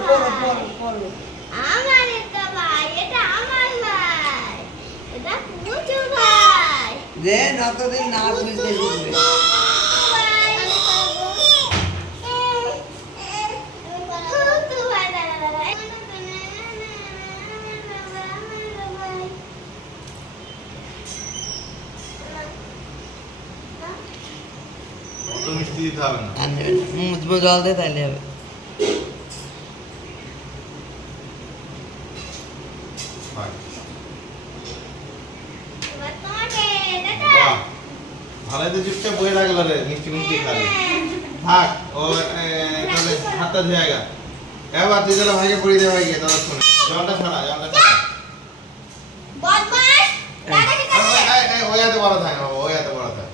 পড়ো। পড়ো পড়ো আমার এটা ভাই এটা আমার ভাই এটা যে যতদিন না বুঝতে মিষ্টি দিতে হবে না। মুজবো জল দে তাহলে হবে হয়। ভালোই তো চুপচাপ বয়ে লাগল রে মিষ্টি মিষ্টি খালি থাক ও তাহলে হাতটা ধুয়ে গা। এবার তুই তাহলে ভাইকে পড়িয়ে দে ভাইকে ততক্ষণে জলটা ছাড়া জলটা ছাড়া। বদমাস দাদাকে ওই, ওই, এত বড় থাকে না বাবা, ওই এত বড় থাকে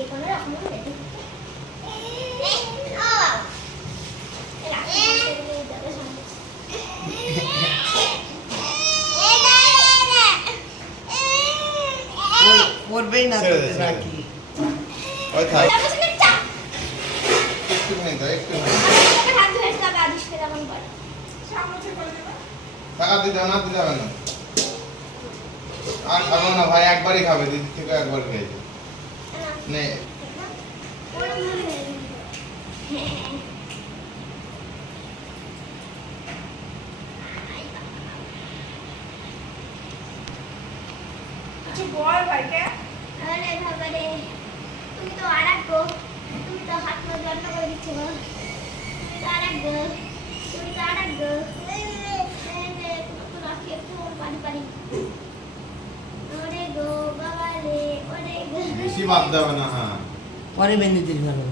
যে কোনো রকম রেডি পড়- না ছেড়ে দে, তোকে ছেড়ে দে। রাখি ওই থাক একটু তো একটু টাকা দিতে না দিতে হবে না আর খাব না ভাই একবারই খাবে দিদি থেকে একবার খেয়েছে নে বল ভাইকে আরে বাবা রে তুমি তো আরেক তুমি তো হাত যত্ন করে দিচ্ছ গো তুমি তো আরেক তুমি তো আরেক গো এই রে, এই রে, তো রাখি একটু পারি পারি হ্যাঁ। পরে বেঁধে দিতে পারবে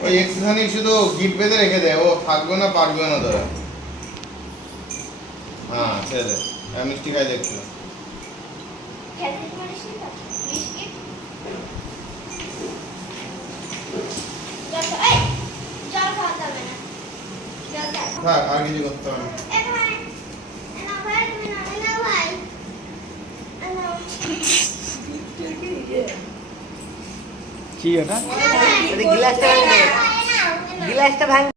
ওই একটুখানি শুধু গিফট বেঁধে রেখে দেয় ও থাকবে না পারবে না ধরা হ্যাঁ ছেড়ে দে। হ্যাঁ, মিষ্টি খাই দেখছিলাম থাক আর কিছু করতে হবে কি এটা গ্লাসটা গ্লাসটা ভাঙ